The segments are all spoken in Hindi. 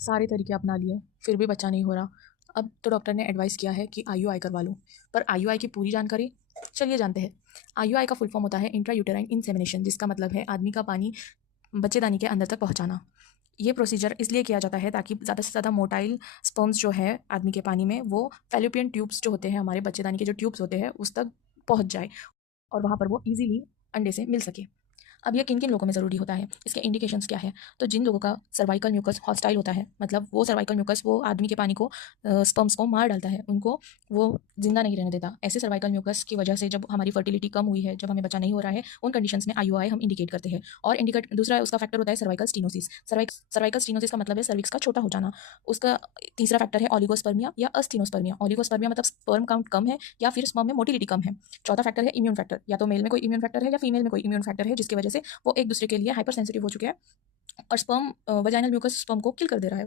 सारे तरीके अपना लिए, फिर भी बच्चा नहीं हो रहा। अब तो डॉक्टर ने एडवाइस किया है कि आईयूआई करवा लूँ। पर आईयूआई की पूरी जानकारी चलिए जानते हैं। आईयूआई का फुल फॉर्म होता है इंट्रा यूटेराइन इंसेमिनेशन, जिसका मतलब है आदमी का पानी बच्चेदानी के अंदर तक पहुँचाना। ये प्रोसीजर इसलिए किया जाता है ताकि ज़्यादा से ज़्यादा मोटाइल स्पर्म्स जो है आदमी के पानी में, वो फैलोपियन ट्यूब्स जो होते हैं, हमारे बच्चेदानी के जो ट्यूब्स होते हैं, उस तक पहुँच जाए और वहाँ पर वो ईज़िली अंडे से मिल सके। अब ये किन-किन लोगों में ज़रूरी होता है, इसके इंडिकेशंस क्या है? तो जिन लोगों का सर्वाइकल म्यूकस हॉस्टाइल होता है, मतलब वो सर्वाइकल म्यूकस वो आदमी के पानी को स्पर्म्स को मार डालता है, उनको वो ज़िंदा नहीं रहने देता। ऐसे सर्वाइकल म्यूकस की वजह से जब हमारी फर्टिलिटी कम हुई है, जब हमें बच्चा नहीं हो रहा है, उन कंडीशंस में आईयूआई हम इंडिकेट करते हैं। और इंडिकेट दूसरा उसका फैक्टर होता है सर्वाइकल स्टेनोसिस। सर्वाइकल स्टेनोसिस का मतलब है सर्विक्स का छोटा हो जाना। उसका तीसरा फैक्टर है ओलिगोस्पर्मिया या अस्टेनोस्पर्मिया। ओलिगोस्पर्मिया मतलब स्पर्म काउंट कम है या फिर स्पर्म में मोटिलिटी कम है। चौथा फैक्टर है इम्यून फैक्टर, या तो मेल में कोई इम्यून फैक्टर है या फीमेल में कोई इम्यून फैक्टर है, जिसकी वजह से वो एक दूसरे के लिए हाइपर सेंसिटिव हो चुके हैं और स्पर्म वजाइनल म्यूकस स्पर्म को किल कर दे रहा है।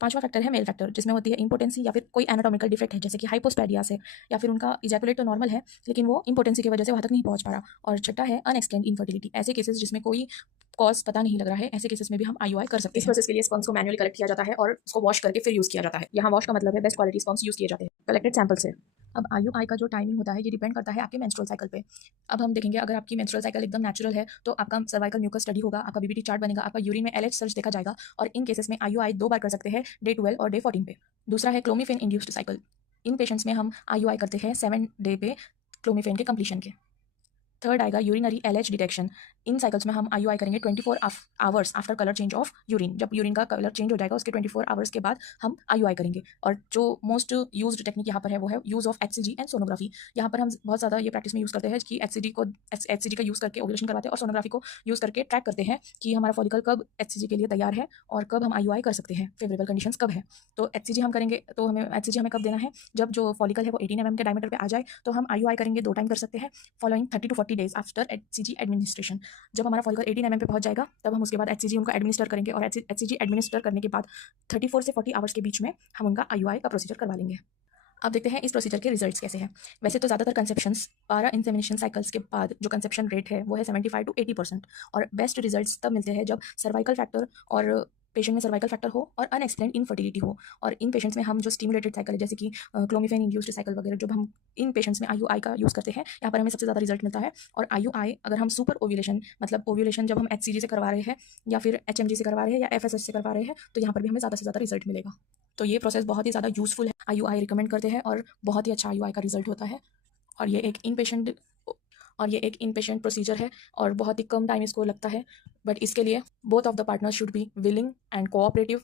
पांचवा फैक्टर है मेल फैक्टर, जिसमें होती है इंपोटेंसी या फिर कोई एनाटॉमिकल डिफेक्ट है, जैसे कि हाइपोस्पैडिया से, या फिर उनका इजैकुलेट तो नॉर्मल है लेकिन वो इंपोटेंसी की वजह से वहां तक नहीं पहुंच पा रहा। और छठा है अनएक्सप्लेन्ड इनफर्टिलिटी। ऐसे केसेस जिसमें कोई कॉज पता नहीं लग रहा है, ऐसे केसेस में भी हम आईयूआई कर सकते हैं। इस प्रोसेस के लिए स्पर्म्स को मैन्युअली कलेक्ट किया जाता है और उसको वॉश करके फिर यूज किया जाता है। यहाँ वॉश का मतलब है बेस्ट क्वालिटी स्पर्म्स यूज किए जाते हैं कलेक्टेड सैंपल से। अब आईयूआई का जो टाइमिंग होता है ये डिपेंड करता है आपके मेंस्ट्रुअल साइकिल पे। अब हम देखेंगे, अगर आपकी मेंस्ट्रुअल साइकिल एकदम नेचुरल है तो आपका सर्वाइकल म्यूकस स्टडी होगा, आपका बीबीटी चार्ट बनेगा, आपका यूरिन में एलएच सर्च देखा जाएगा। और इन केसेस में आईयूआई 2 बार कर सकते हैं, डे 12 और डे 14 पे। दूसरा है क्लोमिफेन इंड्यूस्ड साइकिल। इन पेशेंट्स में हम आईयूआई करते हैं 7 डे पे क्लोमिफेन के कंप्लीशन के। थर्ड आएगा यूरिनरी एलएच डिटेक्शन। इन साइकिल्स में हम आईयूआई करेंगे 24 hours after colour change of urine. जब यूरिन का कलर चेंज हो जाएगा उसके 24 आवर्स के बाद हम आईयूआई करेंगे। और जो मोस्ट यूज्ड टेक्निक यहाँ पर है वो है use of HCG and sonography. यहाँ पर हम बहुत ज़्यादा ये प्रैक्टिस में यूज़ करते हैं कि एचसीजी का यूज़ करके ओव्यूलेशन करवाते हैं और सोनोग्राफी को यूज़ करके ट्रैक करते हैं कि हमारा फॉलिकल कब एचसीजी के लिए तैयार है और कब हम आईयूआई कर सकते हैं, फेवरेबल कंडीशंस कब है। तो एचसीजी हम करेंगे, तो हमें एचसीजी हमें कब देना है? जब जो फॉलिकल है वो 18 mm के डायमीटर पे आ जाए तो हम आईयूआई करेंगे, 2 टाइम कर सकते हैं, following 30 to 40 days after HCG administration. जब हमारा फॉलिकल 18 mm पे पहुंच जाएगा तब हम उसके बाद एचसीजी उनको एडमिनिस्टर करेंगे और एचसीजी एडमिनिस्टर करने के बाद 34 से 40 आवर्स के बीच में हम उनका आईयूआई का प्रोसीजर करवा लेंगे। अब देखते हैं इस प्रोसीजर के रिजल्ट्स कैसे हैं। वैसे तो ज़्यादातर कंसेप्शंस 12 इंसेमिनेशन साइकिल्स के बाद जो कंसेप्शन रेट है वो है 75 to 80%। और बेस्ट रिजल्ट्स तब मिलते हैं जब सर्वाइकल फैक्टर और पेशेंट में सर्वाइकल फैक्टर हो और अनएक्सप्लेन्ड इनफर्टिलिटी हो। और इन पेशेंट्स में हम जो स्टिमुलेटेड साइकिल है, जैसे कि क्लोमिफेन इंड्यूस्ड साइकिल वगैरह, जब हम इन पेशेंट्स में आईयूआई का यूज़ करते हैं, यहाँ पर हमें सबसे ज़्यादा रिजल्ट मिलता है। और आईयूआई अगर हम सुपर ओव्यूलेशन, मतलब ओव्यूलेशन जब हम एचसीजी से करवा रहे हैं या फिर एचएमजी से करवा रहे हैं या एफएसएच से करवा रहे हैं, तो यहाँ पर भी हमें ज़्यादा से ज़्यादा रिजल्ट मिलेगा। तो ये प्रोसेस बहुत ही ज़्यादा यूज़फुल है, आईयूआई रिकमेंड करते हैं और बहुत ही अच्छा आईयूआई का रिजल्ट होता है। और ये एक इन पेशेंट प्रोसीजर है और बहुत ही कम टाइम इसको लगता है। बट इसके लिए both of the partners should be willing and cooperative.